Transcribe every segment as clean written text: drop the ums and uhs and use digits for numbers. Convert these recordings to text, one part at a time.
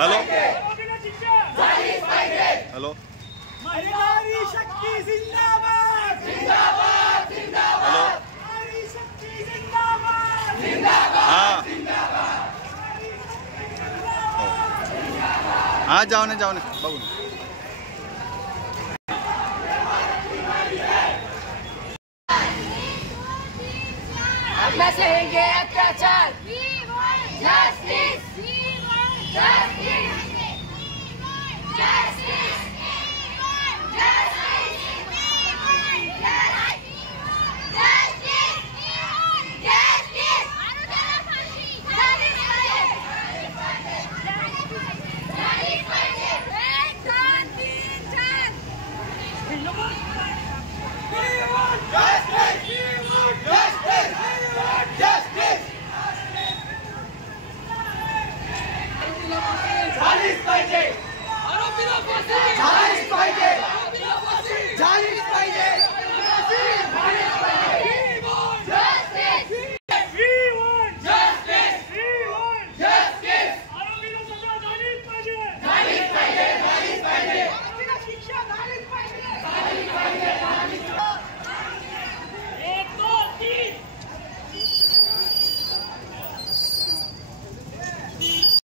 Hello hello Mohilary शक्ती जिंदाबाद जिंदाबाद जिंदाबाद हॅलो महिलारी शक्ती जिंदाबाद जिंदाबाद हाँ जाओ ना बघू ना अपना सहेंगे अत्याचार जस्टिस जस्टिस जस्टिस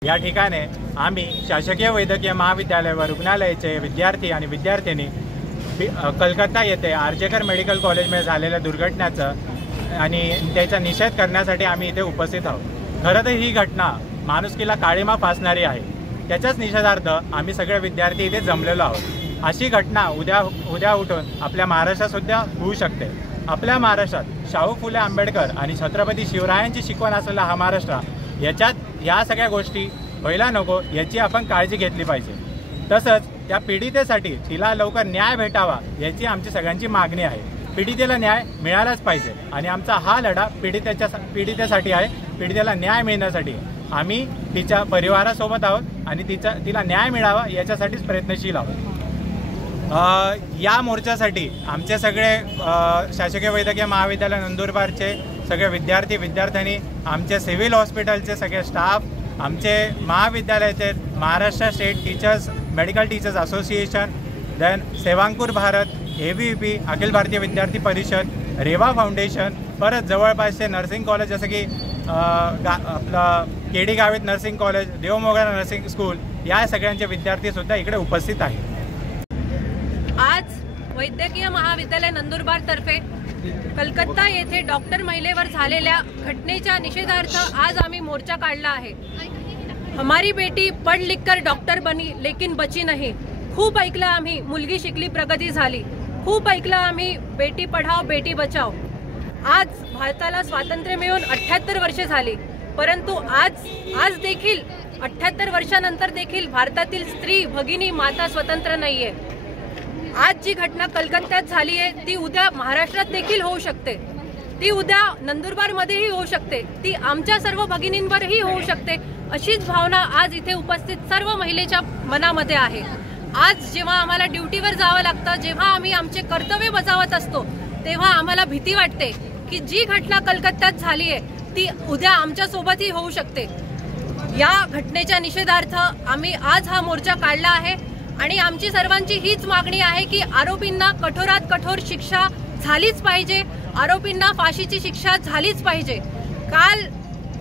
या ठिकाणी आम्ही शासकीय वैद्यकीय महाविद्यालय व रुग्णालयाचे विद्यार्थी आणि विद्यार्थिनी कलकत्ता येथे आर्जेकर मेडिकल कॉलेजमध्ये झालेल्या दुर्घटनेचं आणि त्याचा निषेध करण्यासाठी आम्ही इथे उपस्थित आहोत। खरं तर ही घटना माणुसकीला काळिमा फासणारी आहे। त्याच्याच निषेधार्थ आम्ही सगळे विद्यार्थी इथे जमलेलो आहोत। अशी घटना उद्या उठून आपल्या महाराष्ट्रात सुद्धा होऊ शकते। आपल्या महाराष्ट्रात शाहू फुले आंबेडकर आणि छत्रपती शिवरायांची शिकवण असलेला हा महाराष्ट्र, याच्यात या सगळ्या गोष्टी व्हायला नको याची आपण काळजी घेतली पाहिजे। तसंच त्या पीडितेसाठी तिला लवकर न्याय भेटावा याची आमची सगळ्यांची मागणी आहे। पीडितेला न्याय मिळालाच पाहिजे आणि आमचा हा लढा पीडितेसाठी आहे। पीडितेला न्याय मिळण्यासाठी आम्ही तिच्या परिवारासोबत आहोत आणि तिला न्याय मिळावा याच्यासाठीच प्रयत्नशील आहोत। या मोर्चासाठी आमचे सगळे शासकीय वैद्यकीय महाविद्यालय नंदुरबारचे सगळे विद्यार्थी आमचे सिव्हिल हॉस्पिटलचे सगळे स्टाफ, आमचे महाविद्यालयाचे Maharashtra state teachers medical teachers association, then Sevankur Bharat, ABVP Akhil Bharatiya Vidyarthi परिषद, रेवा फाउंडेशन, परत जवळपासचे नर्सिंग कॉलेज जसं की आपलं KD Gavit nursing college, Devmogra nursing school, या सगळ्यांचे विद्यार्थीसुद्धा इकडे उपस्थित आहेत। आज वैद्यकीय महाविद्यालय नंदुरबार तर्फे कलकत्ता येथे डॉक्टर महिलेवर झालेल्या घटनेच्या निषेधार्थ आज आम्ही मोर्चा काढला आहे। हमारी बेटी पढ़ लिख कर डॉक्टर बनी लेकिन बची नहीं। खूप ऐकलं आम्ही मुलगी शिकली प्रगती झाली, खूप ऐकलं आम्ही बेटी पढाओ बेटी बचाओ। आज भारताला स्वातंत्र्य मिळून 78 वर्षे झाली, परंतु आज देखील 78 वर्षानंतर देखील भारतातील स्त्री भगिनी माता स्वतंत्र नाहीये। आज जी घटना कलकत्त्यात झाली आहे ती उद्या महाराष्ट्रात देखील होऊ शकते, ती उद्या नंदुरबारमध्येही होऊ शकते, ती आमच्या सर्व भगिनींवरही होऊ शकते। अशीच भावना आज इथे उपस्थित सर्व महिलेच्या मनामध्ये आहे। आज जेव्हा आम्हाला ड्युटीवर जावं लागतं, जेव्हा आम्ही आमचे कर्तव्य बजावत असतो, तेव्हा आम्हाला भीती वाटते की जी घटना कलकत्त्यात झाली आहे ती उद्या आमच्या सोबतही होऊ शकते। या घटनेच्या निषेधार्थ आम्ही आज हा मोर्चा काढला आहे आणि आमची सर्वांची हीच मागणी आहे की आरोपींना कठोरात कठोर शिक्षा झालीच पाहिजे, आरोपींना फाशीची शिक्षा झालीच पाहिजे। काल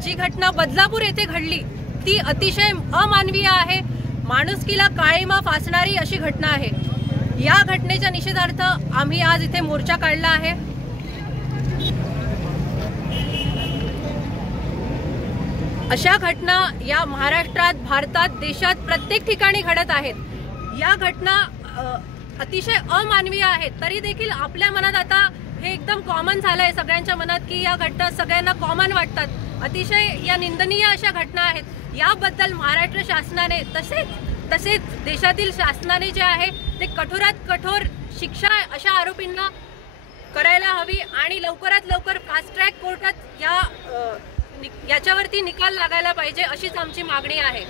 जी घटना बदलापूर येथे घडली ती अतिशय अमानवीय आहे, माणुसकीला काळिमा फासणारी अशी घटना आहे। या घटनेच्या निषेधार्थ आम्ही आज इथे मोर्चा काढला आहे। अशा घटना या महाराष्ट्रात, भारतात, देशात प्रत्येक ठिकाणी घडत आहेत। या घटना अतिशय अमानवीय आहेत, तरी देखील आपल्या मनात आता हे एकदम कॉमन झालंय सगळ्यांच्या मनात की या घटना सगळ्यांना कॉमन वाटतात। अतिशय या निंदनीय अशा घटना आहेत। याबद्दल महाराष्ट्र शासनाने तसेच देशातील शासनाने जे आहे ते कठोरात कठोर शिक्षा अशा आरोपींना करायला हवी आणि लवकरात लवकर फास्ट ट्रॅक कोर्टात याच्यावरती निकाल लागायला पाहिजे, अशीच आमची मागणी आहे।